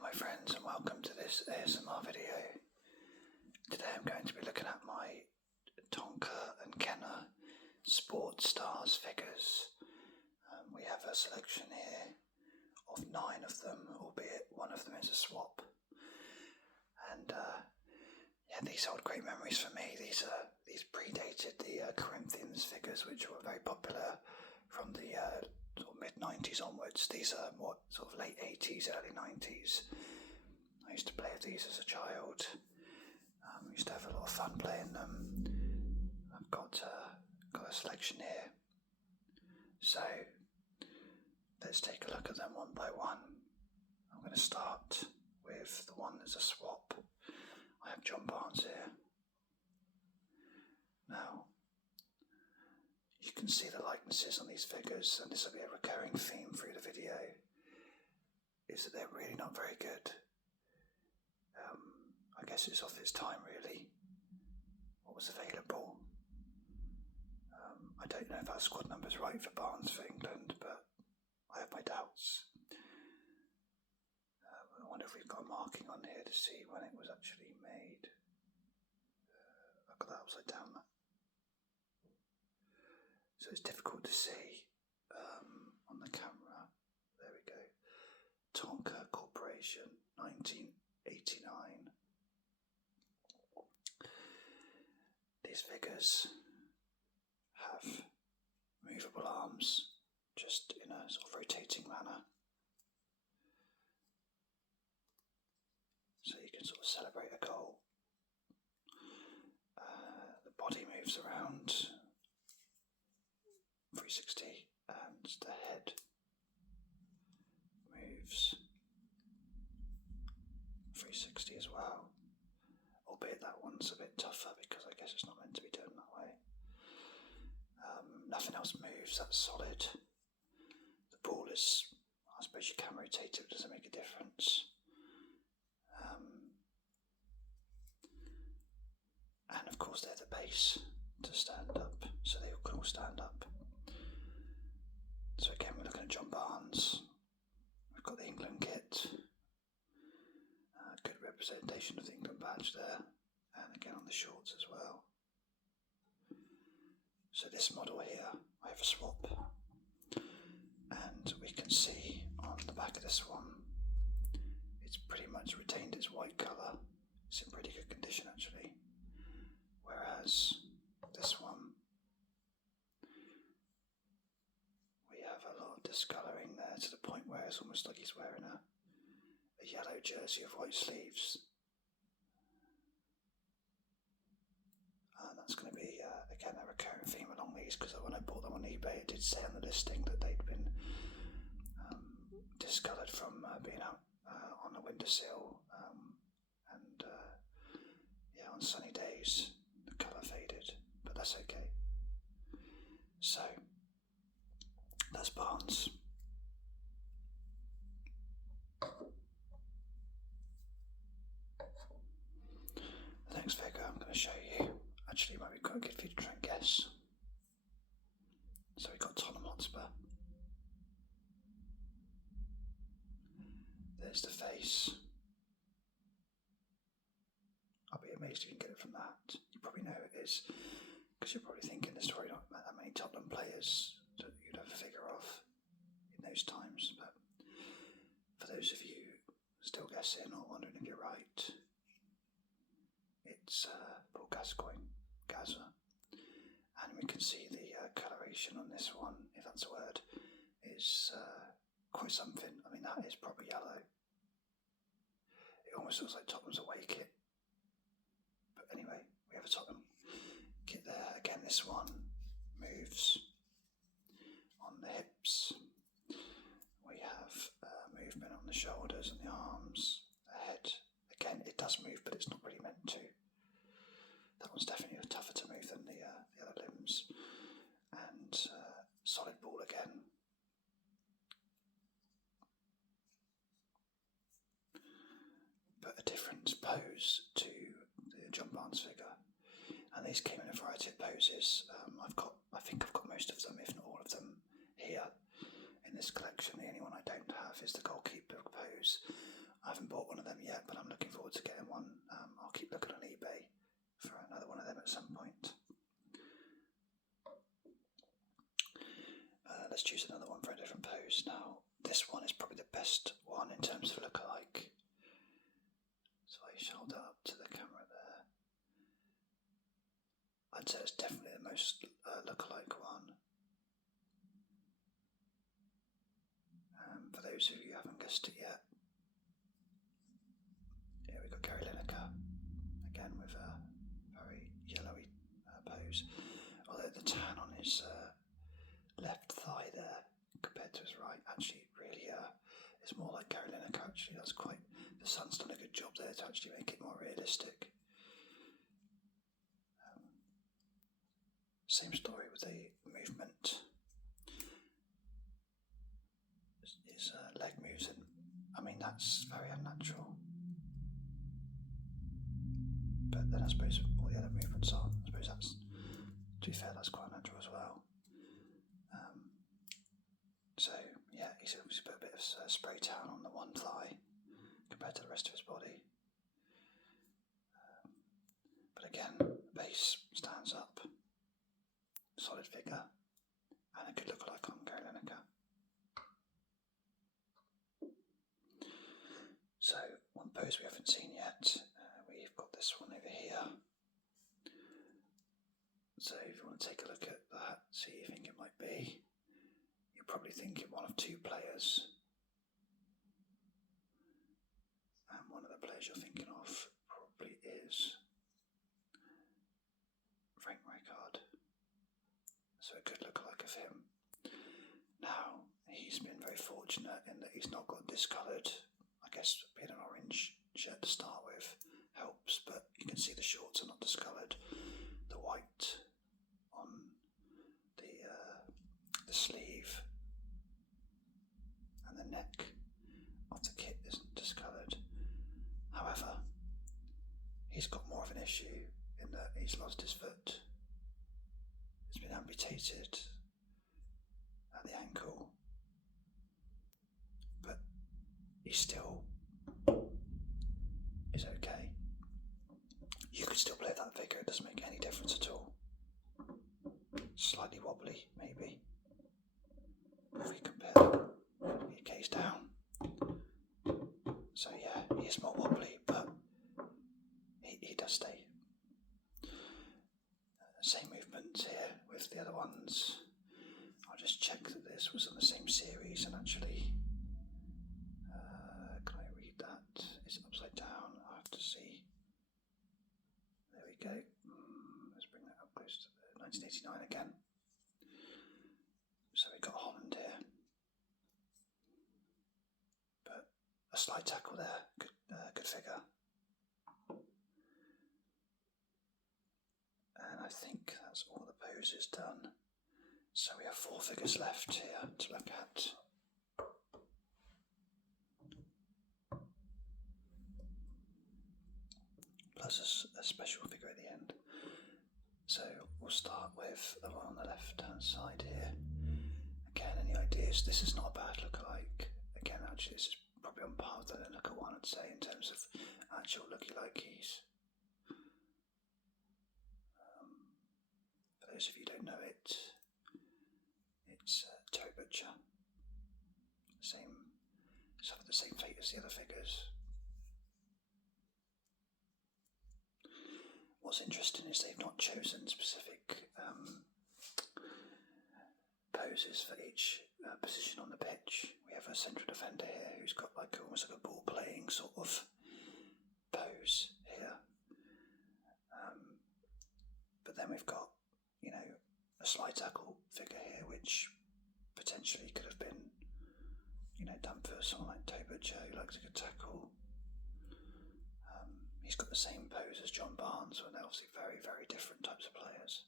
Hi my friends and welcome to this ASMR video. Today I'm going to be looking at my Tonka and Kenner Sportstars figures. We have a selection here of 9 of them, albeit one of them is a swap. And these hold great memories for me. These predated the Corinthians figures, which were very popular from the sort of mid-90s onwards. These are more sort of late 80s, early 90s. I used to play with these as a child. I used to have a lot of fun playing them. I've got a selection here. So let's take a look at them one by one. I'm going to start with the one that's a swap. I have John Barnes here. Now, you can see the likenesses on these figures, and this will be a recurring theme through the video, is that they're really not very good. I guess it's off its time really, what was available. I don't know if our squad number's right for Barnes for England, but I have my doubts. I wonder if we've got a marking on here to see when it was actually made. I've got that upside down. So it's difficult to see on the camera. There we go. Tonka Corporation, 1989. These figures have movable arms, just in a sort of rotating manner. So you can sort of celebrate a goal. The body moves around 360 and the head moves 360 as well, albeit that one's a bit tougher because I guess it's not meant to be done that way. Nothing else moves, that's solid. The ball is, I suppose you can rotate it, but it doesn't make a difference. And of course they're the base to stand up, so they can all stand up. So again, we're looking at John Barnes. We've got the England kit. Good representation of the England badge there. And again on the shorts as well. So this model here, I have a swap. And we can see on the back of this one, it's pretty much retained its white colour. It's in pretty good condition actually. Whereas this one, a lot of discolouring there to the point where it's almost like he's wearing a yellow jersey of white sleeves. And that's going to be, again, a recurring theme along these, because when I bought them on eBay, it did say on the listing that they'd been discoloured from being out on a windowsill, and on sunny days the colour faded, but that's okay. So that's Barnes. The next figure I'm going to show you actually might be quite good for you to try and guess. So we've got Tottenham Hotspur. There's the face. I'll be amazed if you can get it from that. You probably know who it is, because you're probably thinking there's probably not that many Tottenham players that you'd have a figure of in those times, but for those of you still guessing or wondering if you're right, it's Paul Gascoigne, Gaza, and we can see the coloration on this one, if that's a word, is quite something. I mean, that is proper yellow. It almost looks like Tottenham's away kit, but anyway, we have a Tottenham kit there. Again, this one moves on the hips. We have movement on the shoulders and the arms, the head. Again, it does move, but it's not really meant to. That one's definitely tougher to move than the other limbs. And solid ball again. But a different pose to the John Barnes figure. And these came in a variety of poses. I think I've got most of them, if not all of them, here in this collection. The only one I don't have is the goalkeeper pose. I haven't bought one of them yet, but I'm looking forward to getting one. I'll keep looking on eBay for another one of them at some point. Let's choose another one for a different pose. Now, this one is probably the best one in terms of look-alike. So I hold that up to the camera there. I'd say it's definitely the most look-alike one. For those of you who haven't guessed it yet, here we've got Gary Lineker, again with a very yellowy pose. Although the tan on his left thigh there compared to his right actually really is more like Gary Lineker. Actually, that's quite, the sun's done a good job there to actually make it more realistic. Same story with the movement. His leg moves, and I mean that's very unnatural. But then I suppose all the other movements are. I suppose that's, to be fair, that's quite natural as well. So yeah, he's obviously put a bit of spray tan on the one thigh compared to the rest of his body. But again, the base stands up, solid figure, and a good look-alike on Gary Lineker. So one pose we haven't seen yet, we've got this one over here. So if you want to take a look at that, see what you think it might be. You're probably thinking one of two players. And one of the players you're thinking of probably is Frank Rijkaard. So a good look-alike of him. Now, he's been very fortunate in that he's not got discoloured. I guess being an orange shirt to start with helps, but you can see the shorts are not discoloured. The white on the sleeve and the neck of the kit isn't discoloured. However, he's got more of an issue in that he's lost his foot. It's been amputated at the ankle, but he still is okay. You could still play that figure, it doesn't make any difference at all. Slightly wobbly, maybe. If we compare the gaze down. So yeah, he is more wobbly, but he does stay. Same movement here with the other ones. I'll just check that this was on the same series, and actually, can I read that? Is it upside down? I have to see. There we go. Let's bring that up close to the 1989 again. So we got Holland here, but a slight tackle there. Good figure. And I think that's all the poses done. So we have 4 figures left here to look at. Plus a special figure at the end. So we'll start with the one on the left hand side here. Again, any ideas? This is not a bad look-alike. Again, actually this is probably on par with the Lineker one, I'd say, in terms of actual looky-likeys. For those of you who don't know it, it's Toe Butcher. Suffered the same fate as the other figures. What's interesting is they've not chosen specific poses for each position on the pitch. We have a central defender here who's got almost like a ball playing sort of pose here. But then we've got, a slide tackle figure here, which potentially could have been, done for someone like Toe Butcher who likes a good tackle. He's got the same pose as John Barnes, but they're obviously very, very different types of players.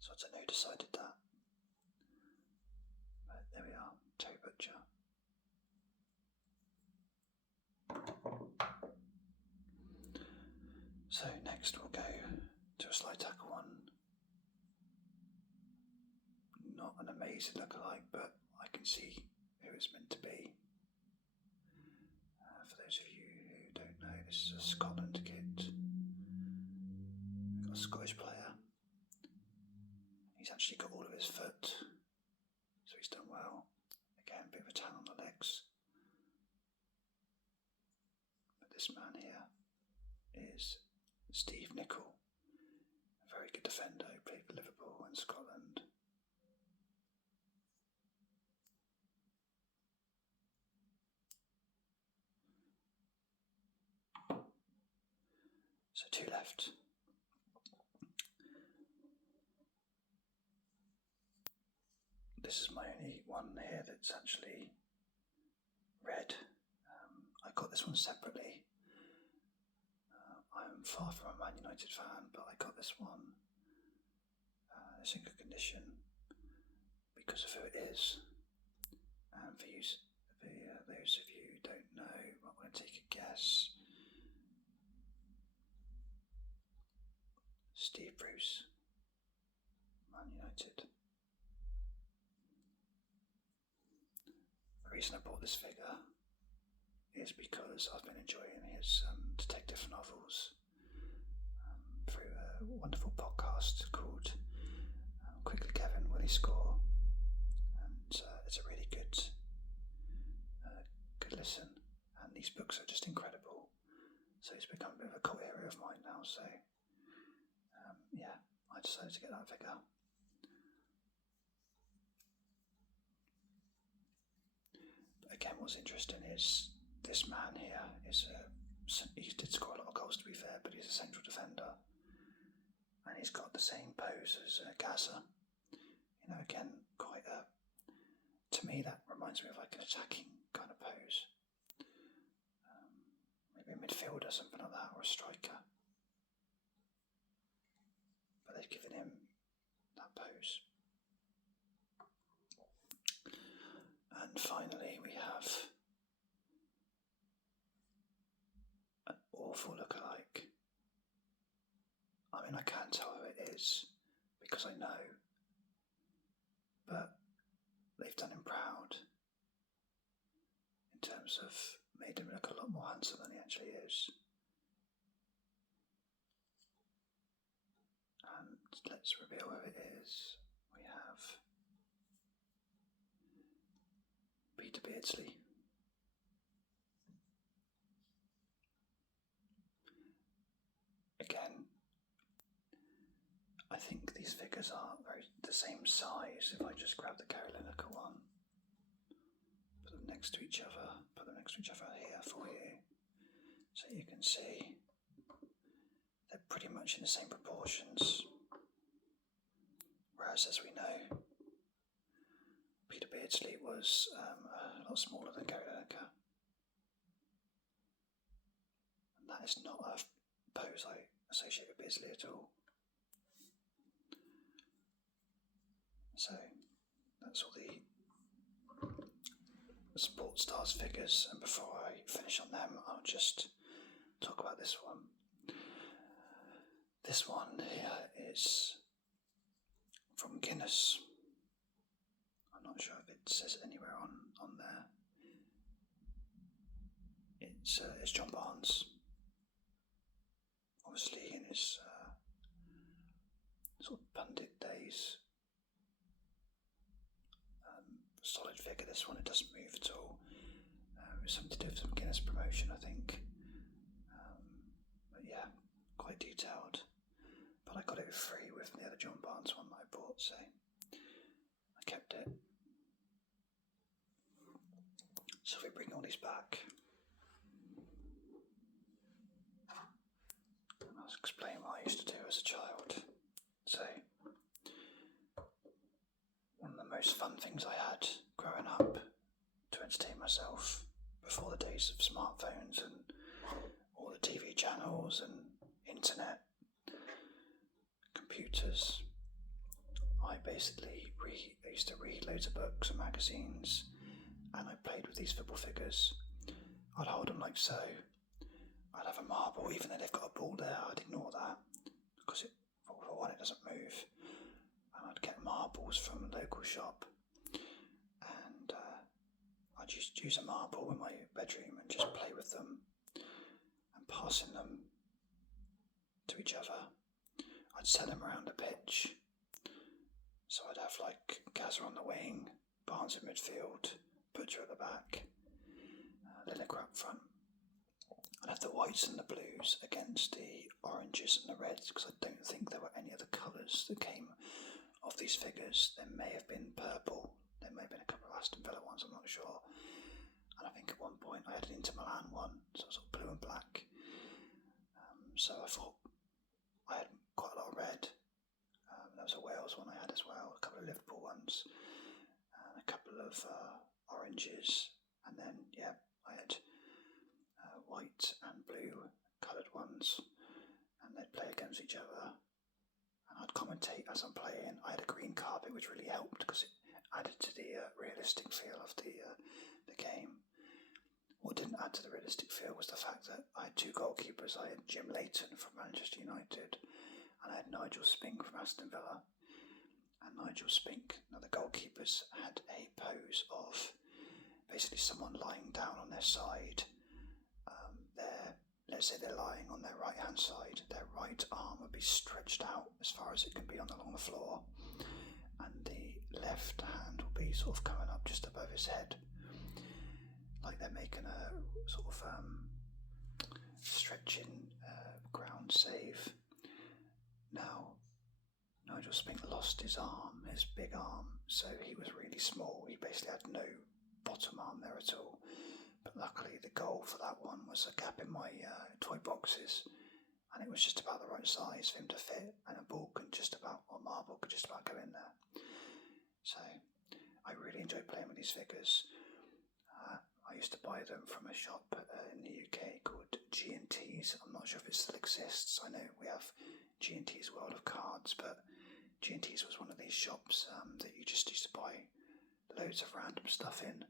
So I don't know who decided that. But there we are, Toe Butcher. So next we'll go to a slide tackle one. Not an amazing look-alike, but I can see who it's meant to be. actually got all of his foot, so he's done well. Again, a bit of a tan on the legs. But this man here is Steve Nicol, a very good defender who played for Liverpool and Scotland. So 2 left. This is my only one here that's actually red. I got this one separately. I'm far from a Man United fan, but I got this one. It's in good condition because of who it is. And for those of you who don't know, I'm going to take a guess. Steve Bruce, Man United. The reason I bought this figure is because I've been enjoying his detective novels through a wonderful podcast called Quickly Kevin, Will He Score? And it's a really good listen, and these books are just incredible, so it's become a bit of a cult area of mine now, so yeah, I decided to get that figure. But again, what's interesting is this man here he did score a lot of goals, to be fair, but he's a central defender, and he's got the same pose as Gaza. You know, again, quite to me that reminds me of like an attacking kind of pose. Maybe a midfielder, something like that, or a striker. But they've given him that pose. And finally we have an awful lookalike. I mean, I can't tell who it is because I know, but they've done him proud in terms of made him look a lot more handsome than he actually is. And let's reveal who it is. We have Peter Beardsley. Again, I think these figures are the same size. If I just grab the Gary Lineker one, put them next to each other here for you, so you can see they're pretty much in the same proportions. Whereas, as we know, Peter Beardsley was a lot smaller than Gary Lineker. And that is not a pose I associate with Beardsley at all. So, that's all the Sportstars figures, and before I finish on them, I'll just talk about this one. This one here is from Guinness. I'm not sure if it says it anywhere on there. It's John Barnes, obviously in his sort of pundit days. Solid figure, this one. It doesn't move at all. It's something to do with some Guinness promotion, I think. But yeah, quite detailed. But I got it free with the other John Barnes one that I bought, so I kept it. So if we bring all these back, I'll explain what I used to do as a child. So one of the most fun things I had growing up to entertain myself before the days of smartphones and all the TV channels and internet, computers, I used to read loads of books and magazines, and I played with these football figures. I'd hold them like so. I'd have a marble, even though they've got a ball there, I'd ignore that because for one, it doesn't move. And I'd get marbles from a local shop, and I'd just use a marble in my bedroom and just play with them and passing them to each other. I'd sell them around the pitch. So I'd have like Gazza on the wing, Barnes in midfield, Butcher at the back, Lineker up front. I'd have the whites and the blues against the oranges and the reds, because I don't think there were any other colours that came of these figures. There may have been purple, there may have been a couple of Aston Villa ones, I'm not sure. And I think at one point I had an Inter Milan one, so it was all blue and black. So I thought I had quite a lot of red. There was a Wales one I had as well, a couple of Liverpool ones, and a couple of oranges, and then I had white and blue coloured ones, and they'd play against each other, and I'd commentate as I'm playing. I had a green carpet, which really helped because it added to the realistic feel of the game. What didn't add to the realistic feel was the fact that I had two goalkeepers. I had Jim Leighton from Manchester United, and I had Nigel Spink from Aston Villa. And Nigel Spink, now the goalkeepers, had a pose of basically someone lying down on their side. Let's say they're lying on their right hand side, their right arm would be stretched out as far as it can be along the floor, and the left hand will be sort of coming up just above his head, like they're making a sort of stretching ground save. Now, Nigel Spink lost his arm, his big arm, so he was really small. He basically had no bottom arm there at all. But luckily the goal for that one was a gap in my toy boxes, and it was just about the right size for him to fit, and a ball could just about, or marble could just about go in there. So I really enjoyed playing with these figures. I used to buy them from a shop in the UK called G&T's. I'm not sure if it still exists. I know we have G&T's World of Cards, but G&T's was one of these shops that you just used to buy loads of random stuff in.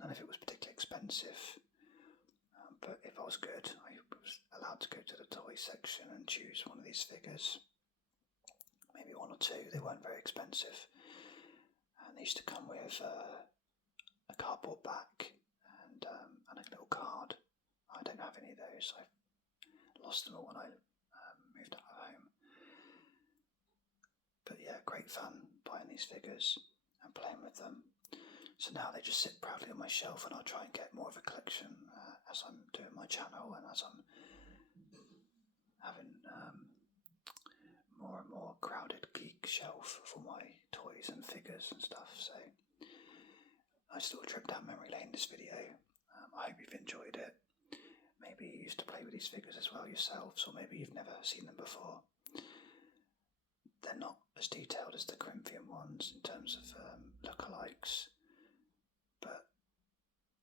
None of it was particularly expensive, but if I was good, I was allowed to go to the toy section and choose one of these figures. Maybe one or two. They weren't very expensive, and they used to come with a cardboard back and a little card. I don't have any of those. I lost them all when I moved out of home. But yeah, great fun buying these figures and playing with them. So now they just sit proudly on my shelf, and I'll try and get more of a collection as I'm doing my channel and as I'm having more and more crowded geek shelf for my toys and figures and stuff. So nice little trip down memory lane this video. I hope you've enjoyed it. Maybe you used to play with these figures as well yourselves, or maybe you've never seen them before. They're not as detailed as the Corinthian ones in terms of lookalikes, but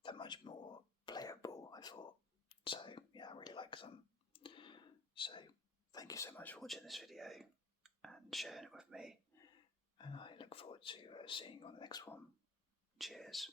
they're much more playable, I thought. So yeah, I really like them. So thank you so much for watching this video and sharing it with me, and I look forward to seeing you on the next one. Cheers.